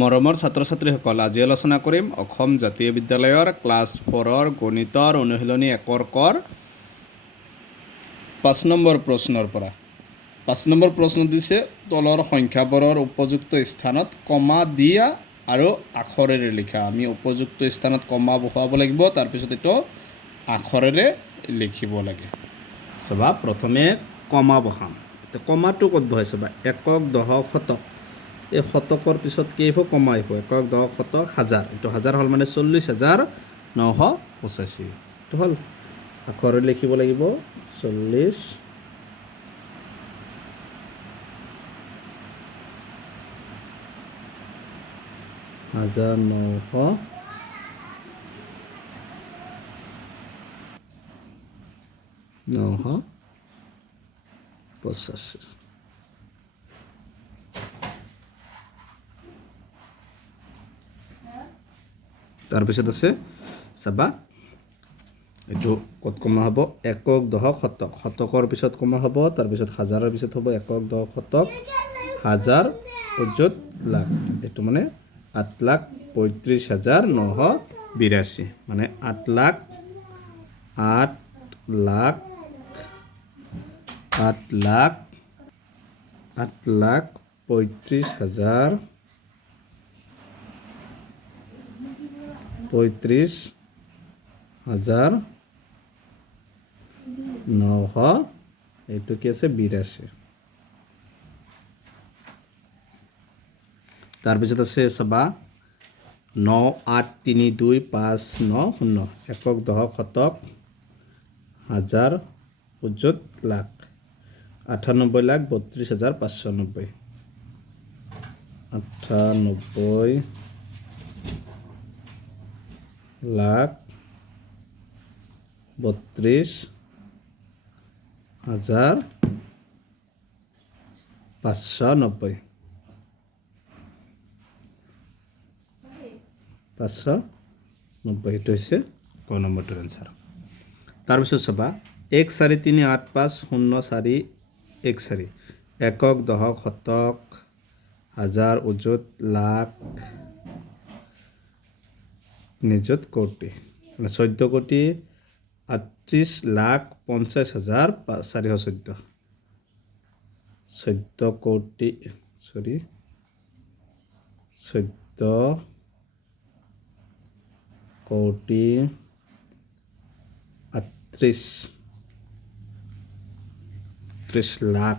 মৰমৰ ছাত্ৰ ছাত্ৰীসকল, আজি আলোচনা কৰিম অসম জাতীয় বিদ্যালয়ৰ ক্লাছ 4ৰ গণিতৰ অনুশীলনী 1ৰ কৰ 5 নম্বৰ প্ৰশ্নৰ পৰা। 5 নম্বৰ প্ৰশ্ন দিছে তলৰ সংখ্যাবোৰৰ উপযুক্ত স্থানত কমা দিয়া আৰু আখৰেৰে লিখা। আমি উপযুক্ত স্থানত কমা বহুৱাব লাগিব, তাৰপিছত এইটো আখৰেৰে লিখিব লাগে। চাবা, প্ৰথমে কমা বহাম। কমাটো ক'ত বহাই চাবা, একক, দশক, শতক। এই শতকৰ পিছত কি আহিব, কমা আহিব। একক, দশক, শতক, হাজাৰ। এইটো হাজাৰ হ'ল মানে 40,985। এইটো হ'ল আখৰে লিখিব লাগিব 40,985। তাৰপিছত আছে চাবা, এইটো ক'ত কমা হ'ব, একক, দশক, শতক। শতকৰ পিছত কমা হ'ব, তাৰপিছত হাজাৰৰ পিছত হ'ব একক, দশক, শতক, হাজাৰ, অযুত, লাখ। এইটো মানে 8,35,982, মানে 8,35,900, এইটো কি আছে 82। তাৰপিছত আছে চাবা 9,8,3,2,5,9,0। একক, দশক, শতক, হাজাৰ, অযুত, লাখ। 98,32,590। 98,32,590। 590, এইটো হৈছে ক নম্বৰটোৰ এনচাৰ। তাৰপিছত চাবা 1,4,3,8,5,0,4,1,4। একক, দশক, শতক, হাজাৰ, অযুত, লাখ, নিযুত, কোটি। 14,38,50,414। 14,38,30,লাখ।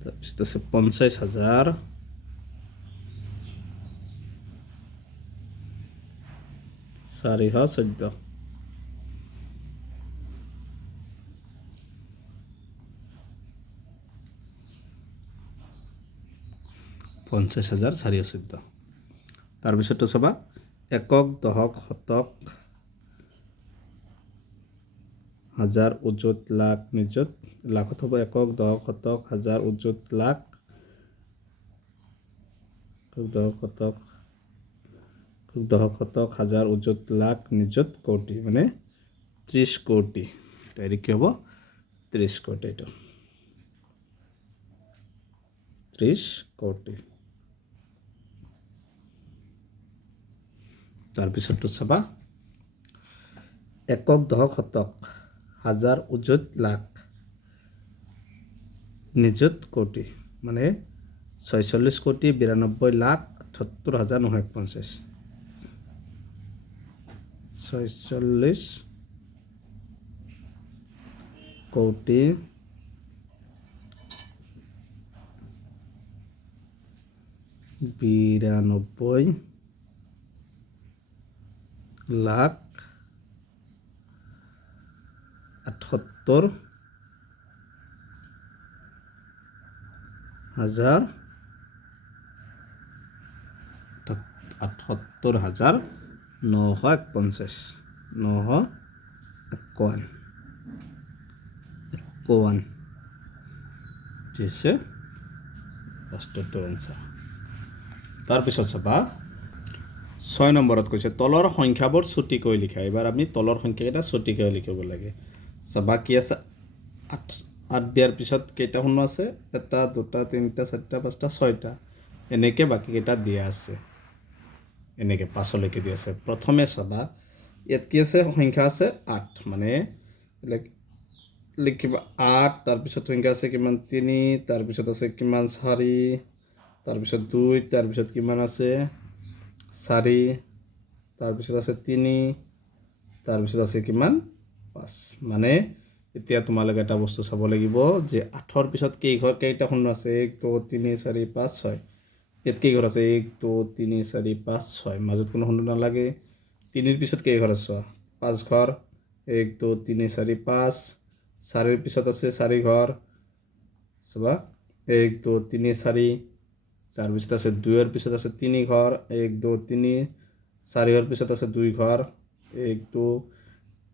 তাৰপিছত আছে 50,414। 50,414। তাৰপিছতো চাবা একক, দশক, শতক, হাজাৰ, অযুত, লাখ, নিযুত, লাখত হ'ব একক, দশক, শতক, হাজাৰ, অযুত, লাখ। দশক, শতক, হাজাৰ, অযুত, লাখ, নিযুত, কোটি, মানে 30 কোটি। ডাইৰেক্ট কি হ'ব 30 কোটি। এইটো 30 কোটি। তাৰপিছতো চাবা একক, দশক, শতক, হাজাৰ, অযুত, লাখ, নিযুত, কোটি, মানে 46,92,78,950। 42,78,950। 951 দিছে লাষ্টৰটোৰ এনচাৰ। তাৰপিছত চাবা 6 নম্বৰত কৈছে তলৰ সংখ্যাবোৰ চুটিকৈ লিখা। এইবাৰ আমি তলৰ সংখ্যাকেইটা চুটিকৈ লিখিব লাগে। চাবা কি আছে, 8 দিয়াৰ পিছত কেইটা শূন্য আছে 1 2 3 4 5 6টা এনেকৈ বাকীকেইটা দিয়া আছে এনেকৈ 5লৈকে দিয়া আছে প্ৰথমে চাবা ইয়াত কি আছে সংখ্যা আছে 8 মানে লিখিবা 8 তাৰপিছত সংখ্যা আছে কিমান 3 তাৰপিছত আছে কিমান 4 তাৰপিছত 2 তাৰপিছত কিমান আছে 4 তাৰপিছত আছে 3 তাৰপিছত আছে কিমান 5 মানে এতিয়া তোমালোকে এটা বস্তু চাব লাগিব যে 8ৰ পিছত কেইটা শূন্য আছে 1 2 3 4 5 6 ইয়াত কেই ঘৰ আছে 1 2 3 4 5 6 মাজত কোনো শূন্য নালাগে 3ৰ পিছত কেই ঘৰ আছে 5 ঘৰ 1 2 3 4 5 4ৰ পিছত আছে 4 ঘৰ চাবা 1 2 3 4 তাৰপিছত আছে 2ৰ পিছত আছে 3 ঘৰ 1 2 3 4ৰ পিছত আছে 2 ঘৰ 1 2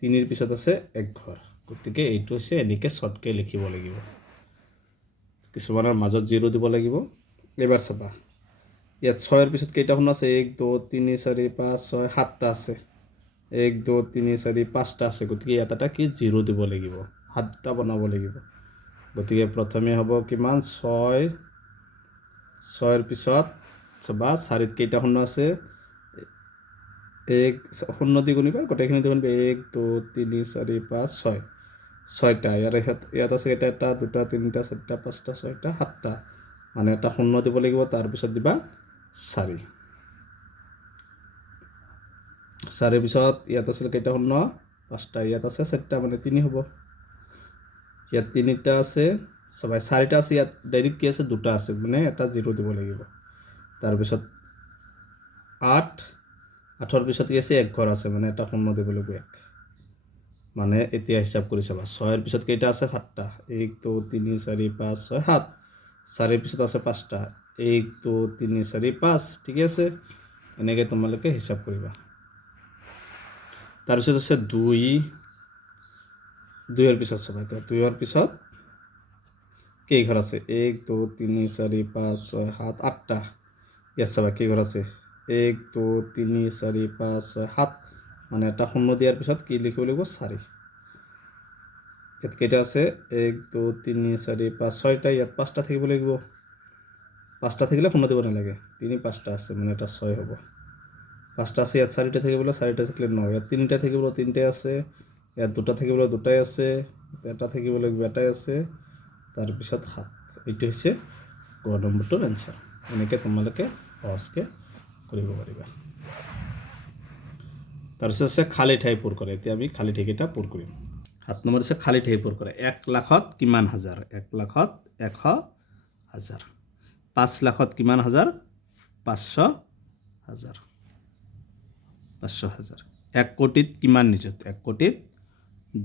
3ৰ পিছত আছে 1 ঘৰ গতিকে এইটো হৈছে এনেকৈ শ্বৰ্টকৈ লিখিব লাগিব কিছুমানৰ মাজত 0 দিব লাগিব এবাৰ চাবা ইয়াত 6ৰ পিছত কেইটা শূন্য আছে 1 2 3 4 5 6 7টা আছে 1 2 3 4 5টা আছে গতিকে ইয়াত এটা কি 0 দিব লাগিব 7টা বনাব লাগিব গতিকে প্ৰথমে হ'ব কিমান 6ৰ পিছত চাবা 4ত কেইটা শূন্য আছে 1 শূন্য দি গুণিবা গোটেইখিনি দি গুণিবা 1 2 3 4 5 6 6টা ইয়াত আছে কেইটা 1 2 3 4 5 6টা 7টা মানে এটা শূন্য দিব লাগিব তাৰপিছত দিবা 4 4ৰ পিছত ইয়াত আছিল কেইটা শূন্য 5টা ইয়াত আছে 4টা মানে 3 হ'ব ইয়াত 3টা আছে চাবা 4টা আছে ইয়াত ডাইৰেক্ট কি আছে 2টা আছে মানে এটা 0 দিব লাগিব তাৰপিছত 8ৰ পিছত কি আছে 1 ঘৰ আছে মানে এটা শূন্য দিব লাগিব 1 মানে এতিয়া হিচাপ কৰি চাবা 6ৰ পিছত কেইটা আছে 7টা 1 2 3 4 5 6 7 4ৰ পিছত আছে 5টা 1 2 3 4 5 ঠিকে আছে এনেকৈ তোমালোকে হিচাপ কৰিবা তাৰপিছত আছে 2ৰ পিছত চাবা 2ৰ পিছত কেই ঘৰ আছে 1 2 3 4 5 6 7 8টা ইয়াত চাবা কেই ঘৰ আছে 1 2 3 4 5 6 7 মানে এটা শূন্য দিয়াৰ পিছত কি লিখিব লাগিব 4 ইয়াত কেইটা আছে 1 2 3 4 5 6টা ইয়াত 5টা থাকিব লাগিব 5টা থাকিলে শূন্য দিব নালাগে 3 5টা আছে মানে এটা 6 হ'ব 5টা আছে ইয়াত 4টা থাকিবলৈ 4টা থাকিলে 9 ইয়াত 3টা থাকিবলৈ 3টাই আছে ইয়াত 2টা থাকিবলৈ 2টাই আছে এটা থাকিব লাগিব এটাই আছে তাৰপিছত 7 এইটো হৈছে গ নম্বৰটোৰ এনচাৰ এনেকৈ তোমালোকে সহজকৈ কৰিব পাৰিবা তাৰপিছত আছে খালী ঠাই পূৰ কৰে এতিয়া আমি খালী ঠাইকেইটা পূৰ কৰিম 7 নম্বৰ আছে খালী ঠাই পূৰ কৰে 1 লাখত কিমান হাজাৰ 1 লাখত 100,000 5 লাখত কিমান হাজাৰ 500,000 500,000 1 কোটিত কিমান নিযুত 1 কোটিত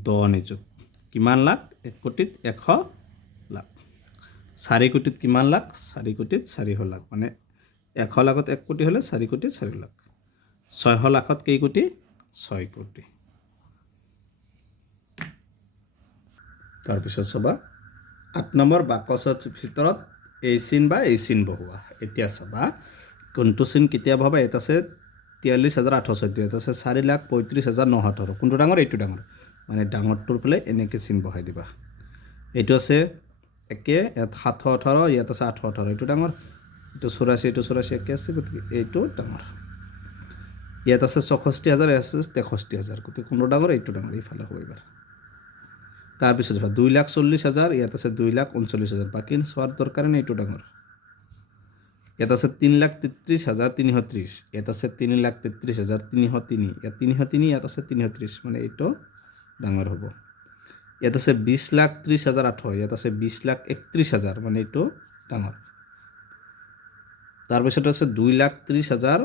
10 নিযুত কিমান লাখ 1 কোটিত 100 লাখ 4 কোটিত কিমান লাখ 4 কোটিত 400 লাখ মানে 100 লাখত 1 কোটি হ'লে 4 কোটিত 4 লাখ 600 লাখত কেই কোটি 6 কোটি তাৰপিছত চাবা 8 নম্বৰ বাকচৰ ভিতৰত এই চিন বা এই চিন বহুৱা এতিয়া চাবা কোনটো চিন কেতিয়া বহাবা এটা আছে 43,814 এটা আছে 4,35,918 কোনটো ডাঙৰ এইটো ডাঙৰ মানে ডাঙৰটোৰ ফালে এনেকৈ চিন বহাই দিবা এইটো আছে একে ইয়াত 718 ইয়াত আছে 818 এইটো ডাঙৰ এইটো 84 এইটো 84 একে আছে গতিকে এইটো ডাঙৰ ইয়াত আছে 64,000 ইয়াত আছে 63,000 গতিকে কোনটো ডাঙৰ এইটো ডাঙৰ এইফালে হ'ব এইবাৰ তাৰপিছত 2,40,000 ইয়াত আছে 2,39,000 বাকী চোৱাৰ দৰকাৰ নাই এইটো ডাঙৰ ইয়াত আছে 3,33,330 ইয়াত আছে 3,33,303 ইয়াত 303 ইয়াত আছে 330 মানে এইটো ডাঙৰ হ'ব ইয়াত আছে 20,30,800 ইয়াত আছে 20,31,000 মানে এইটো ডাঙৰ তাৰপিছত আছে 2,30,000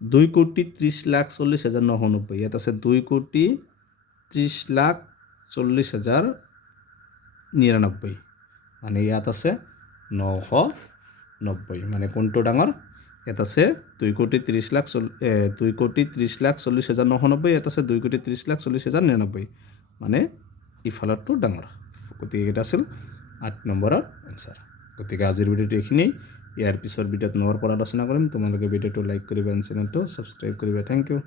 2,30,40,990 ইয়াত আছে 2,30,40,099 মানে ইয়াত আছে 990 মানে কোনটো ডাঙৰ ইয়াত আছে 2,30,40,990 ইয়াত আছে 2,30,40,099 মানে ইফালৰটো ডাঙৰ গতিকে এটা আছিল 8 নম্বৰৰ এনসাৰ গতিকে আজিৰ ভিডিঅ'টো এইখিনি ইয়াৰ পিছৰ ভিডিঅ'ত 9ৰ পৰা আলোচনা কৰিম তোমালোকে ভিডিঅ'টো লাইক কৰিবা এণ্ড চেনেলটো ছাবস্ক্ৰাইব কৰিবা থ্যাংক ইউ